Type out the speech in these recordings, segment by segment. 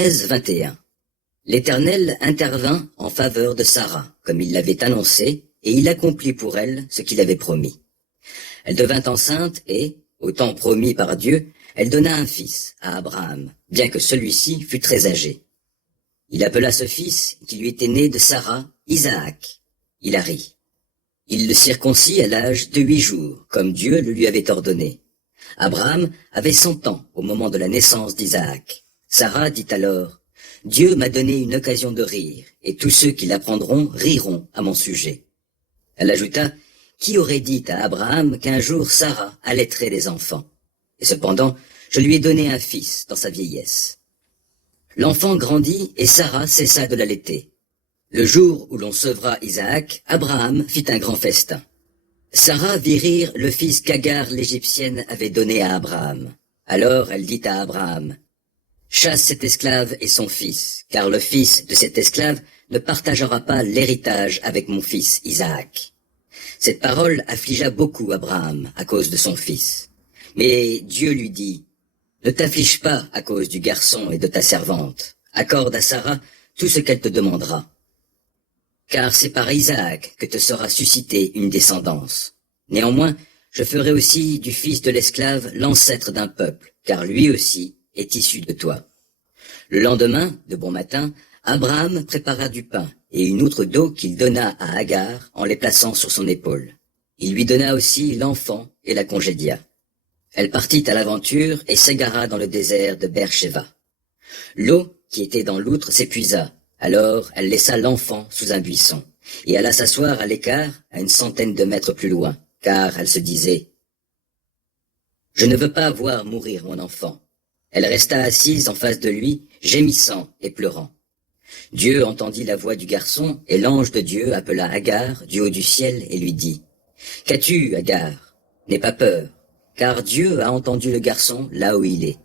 Genèse 21. L'Éternel intervint en faveur de Sarah, comme il l'avait annoncé, et il accomplit pour elle ce qu'il avait promis. Elle devint enceinte et, au temps promis par Dieu, elle donna un fils à Abraham, bien que celui-ci fût très âgé. Il appela ce fils, qui lui était né de Sarah, Isaac. Il a ri. Il le circoncit à l'âge de 8 jours, comme Dieu le lui avait ordonné. Abraham avait 100 ans au moment de la naissance d'Isaac. Sarah dit alors, « Dieu m'a donné une occasion de rire, et tous ceux qui l'apprendront riront à mon sujet. » Elle ajouta, « Qui aurait dit à Abraham qu'un jour Sarah allaiterait des enfants? Et cependant, je lui ai donné un fils dans sa vieillesse. » L'enfant grandit et Sarah cessa de l'allaiter. Le jour où l'on sevra Isaac, Abraham fit un grand festin. Sarah vit rire le fils qu'Agar l'Égyptienne avait donné à Abraham. Alors elle dit à Abraham, « Chasse cet esclave et son fils, car le fils de cet esclave ne partagera pas l'héritage avec mon fils Isaac. » Cette parole affligea beaucoup Abraham à cause de son fils. Mais Dieu lui dit, « Ne t'afflige pas à cause du garçon et de ta servante. Accorde à Sarah tout ce qu'elle te demandera. Car c'est par Isaac que te sera suscitée une descendance. Néanmoins, je ferai aussi du fils de l'esclave l'ancêtre d'un peuple, car lui aussi est issu de toi. » Le lendemain, de bon matin, Abraham prépara du pain et une outre d'eau qu'il donna à Agar en les plaçant sur son épaule. Il lui donna aussi l'enfant et la congédia. Elle partit à l'aventure et s'égara dans le désert de Beer-Sheva. L'eau qui était dans l'outre s'épuisa, alors elle laissa l'enfant sous un buisson et alla s'asseoir à l'écart à une centaine de mètres plus loin, car elle se disait « Je ne veux pas voir mourir mon enfant. » Elle resta assise en face de lui, gémissant et pleurant. Dieu entendit la voix du garçon, et l'ange de Dieu appela Agar du haut du ciel et lui dit, « Qu'as-tu, Agar? N'aie pas peur, car Dieu a entendu le garçon là où il est.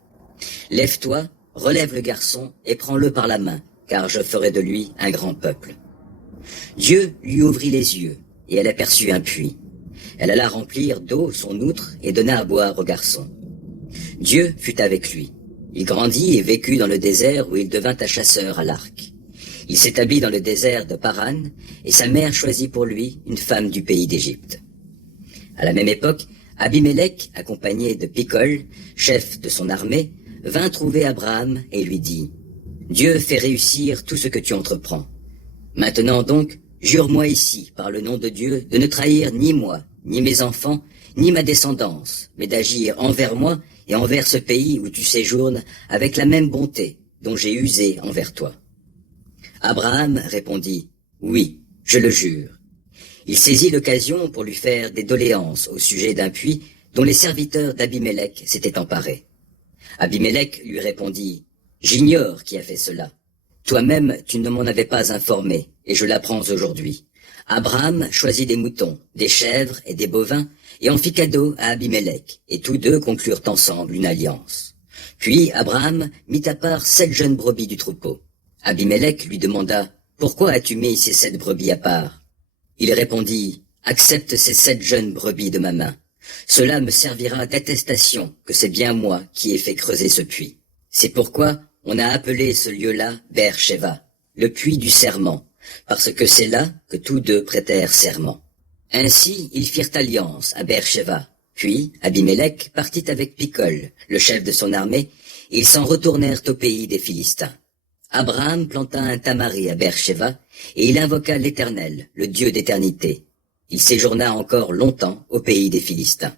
Lève-toi, relève le garçon et prends-le par la main, car je ferai de lui un grand peuple. » Dieu lui ouvrit les yeux, et elle aperçut un puits. Elle alla remplir d'eau son outre et donna à boire au garçon. Dieu fut avec lui. Il grandit et vécut dans le désert où il devint un chasseur à l'arc. Il s'établit dans le désert de Paran, et sa mère choisit pour lui une femme du pays d'Égypte. À la même époque, Abimélec, accompagné de Picol, chef de son armée, vint trouver Abraham et lui dit, « Dieu fait réussir tout ce que tu entreprends. Maintenant donc, jure-moi ici, par le nom de Dieu, de ne trahir ni moi, ni mes enfants, ni ma descendance, mais d'agir envers moi et envers ce pays où tu séjournes avec la même bonté dont j'ai usé envers toi. » Abraham répondit, « Oui, je le jure. » Il saisit l'occasion pour lui faire des doléances au sujet d'un puits dont les serviteurs d'Abimélec s'étaient emparés. Abimélec lui répondit, « J'ignore qui a fait cela. Toi-même, tu ne m'en avais pas informé, et je l'apprends aujourd'hui. » Abraham choisit des moutons, des chèvres et des bovins, et en fit cadeau à Abimélec, et tous deux conclurent ensemble une alliance. Puis Abraham mit à part 7 jeunes brebis du troupeau. Abimélec lui demanda, « Pourquoi as-tu mis ces 7 brebis à part ?» Il répondit, « Accepte ces 7 jeunes brebis de ma main. Cela me servira d'attestation que c'est bien moi qui ai fait creuser ce puits. C'est pourquoi on a appelé ce lieu-là Beer-Sheva, le puits du serment, parce que c'est là que tous deux prêtèrent serment. » Ainsi, ils firent alliance à Beer-Sheva. Puis, Abimélec partit avec Picol, le chef de son armée, et ils s'en retournèrent au pays des Philistins. Abraham planta un tamari à Beer-Sheva, et il invoqua l'Éternel, le Dieu d'éternité. Il séjourna encore longtemps au pays des Philistins.